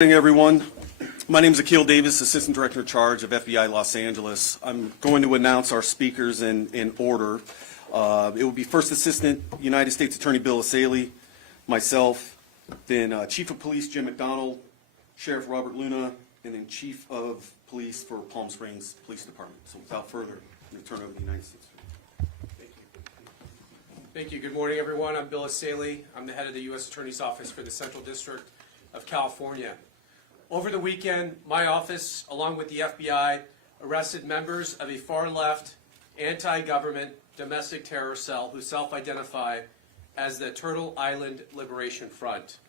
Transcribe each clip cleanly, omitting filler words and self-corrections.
Good morning, everyone. My name is Akil Davis, Assistant Director in Charge of FBI Los Angeles. I'm going to announce our speakers in order. It will be First Assistant United States Attorney Bill Essayli, myself, then Chief of Police Jim McDonald, Sheriff Robert Luna, and then Chief of Police for Palm Springs Police Department. So without further, I'm going to turn over to the United States. Thank you. Thank you. Good morning, everyone. I'm Bill Essayli. I'm the head of the U.S. Attorney's Office for the Central District of California. Over the weekend, my office, along with the FBI, arrested members of a far-left, anti-government domestic terror cell who self-identify as the Turtle Island Liberation Front.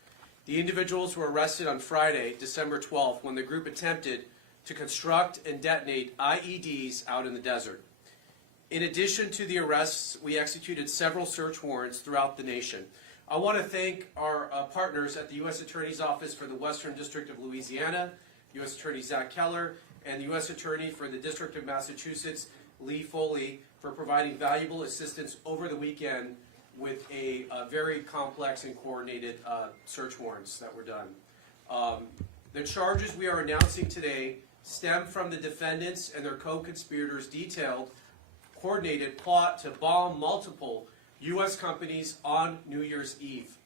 The individuals were arrested on Friday, December 12th, when the group attempted to construct and detonate IEDs out in the desert. In addition to the arrests, we executed several search warrants throughout the nation. I want to thank our partners at the U.S. Attorney's Office for the Western District of Louisiana, U.S. Attorney Zach Keller, and the U.S. Attorney for the District of Massachusetts, Lee Foley, for providing valuable assistance over the weekend with a very complex and coordinated search warrants that were done. The charges we are announcing today stem from the defendants and their co-conspirators' detailed, coordinated plot to bomb multiple U.S. companies on New Year's Eve.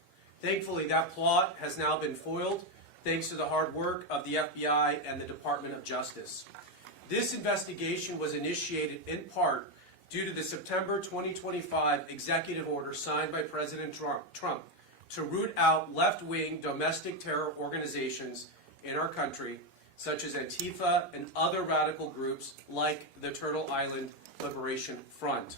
Thankfully, that plot has now been foiled thanks to the hard work of the FBI and the Department of Justice. This investigation was initiated in part due to the September 2025 executive order signed by President Trump to root out left-wing domestic terror organizations in our country, such as Antifa and other radical groups like the Turtle Island Liberation Front.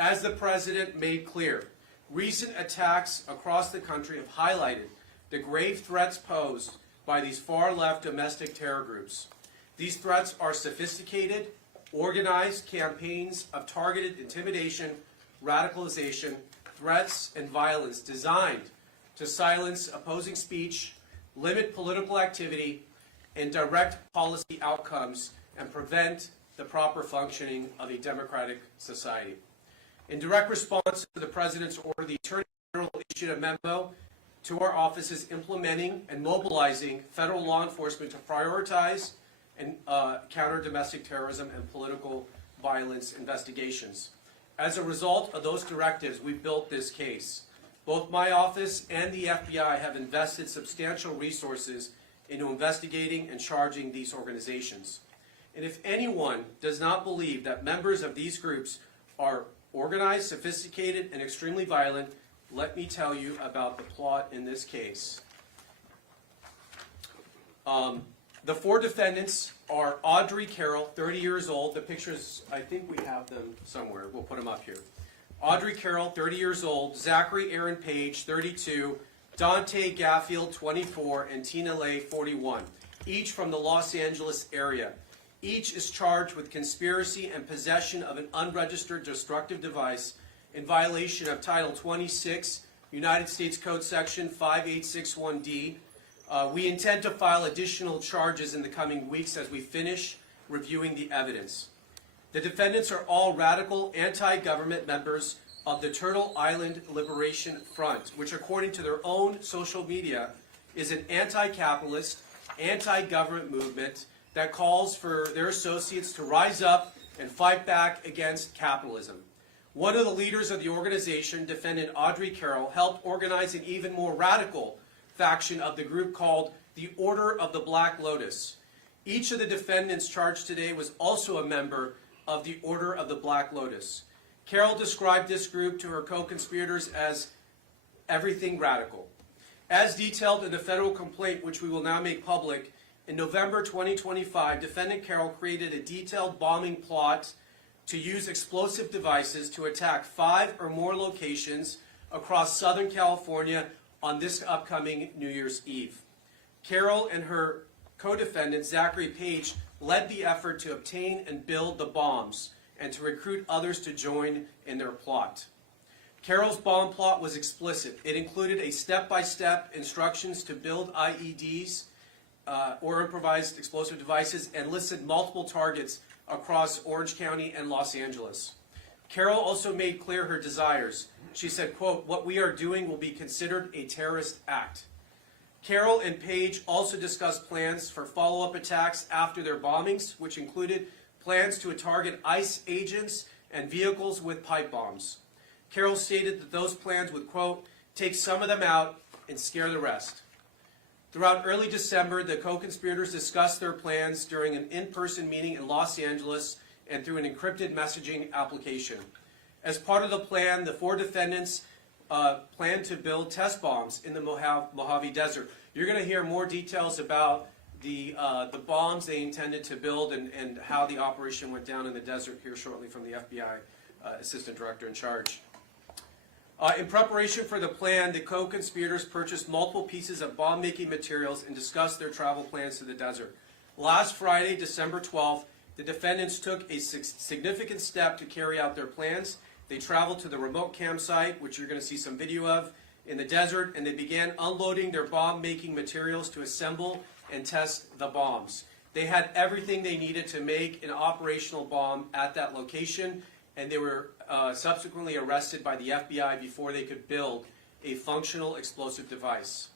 As the President made clear, recent attacks across the country have highlighted the grave threats posed by these far-left domestic terror groups. These threats are sophisticated, organized campaigns of targeted intimidation, radicalization, threats, and violence designed to silence opposing speech, limit political activity, and direct policy outcomes and prevent the proper functioning of a democratic society. In direct response to the President's order, the Attorney General issued a memo to our offices implementing and mobilizing federal law enforcement to prioritize and counter domestic terrorism and political violence investigations. As a result of those directives, we built this case. Both my office and the FBI have invested substantial resources into investigating and charging these organizations. And if anyone does not believe that members of these groups are organized, sophisticated, and extremely violent, let me tell you about the plot in this case. The four defendants are Audrey Carroll, 30 years old. The pictures, I think we have them somewhere. We'll put them up here. Audrey Carroll, 30 years old. Zachary Aaron Page, 32. Dante Gaffield, 24. And Tina Lay, 41. Each from the Los Angeles area. Each is charged with conspiracy and possession of an unregistered destructive device in violation of Title 26, United States Code Section 5861D. We intend to file additional charges in the coming weeks as we finish reviewing the evidence. The defendants are all radical anti-government members of the Turtle Island Liberation Front, which according to their own social media is an anti-capitalist, anti-government movement that calls for their associates to rise up and fight back against capitalism. One of the leaders of the organization, defendant Audrey Carroll, helped organize an even more radical faction of the group called the Order of the Black Lotus. Each of the defendants charged today was also a member of the Order of the Black Lotus. Carroll described this group to her co-conspirators as everything radical. As detailed in the federal complaint, which we will now make public, in November 2025, defendant Carroll created a detailed bombing plot to use explosive devices to attack 5 or more locations across Southern California on this upcoming New Year's Eve. Carroll and her co-defendant, Zachary Page, led the effort to obtain and build the bombs and to recruit others to join in their plot. Carroll's bomb plot was explicit. It included a step-by-step instructions to build IEDs, or improvised explosive devices, and listed multiple targets across Orange County and Los Angeles. Carroll also made clear her desires. She said, quote, "What we are doing will be considered a terrorist act." Carroll and Page also discussed plans for follow-up attacks after their bombings, which included plans to target ICE agents and vehicles with pipe bombs. Carroll stated that those plans would, quote, take some of them out and scare the rest. Throughout early December, the co-conspirators discussed their plans during an in-person meeting in Los Angeles and through an encrypted messaging application. As part of the plan, the 4 defendants planned to build test bombs in the Mojave Desert. You're going to hear more details about the bombs they intended to build and how the operation went down in the desert here shortly from the FBI Assistant Director in charge. In preparation for the plan, the co-conspirators purchased multiple pieces of bomb-making materials and discussed their travel plans to the desert. Last Friday, December 12th, the defendants took a significant step to carry out their plans. They traveled to the remote campsite, which you're going to see some video of, in the desert, and they began unloading their bomb-making materials to assemble and test the bombs. They had everything they needed to make an operational bomb at that location, and they were subsequently arrested by the FBI before they could build a functional explosive device.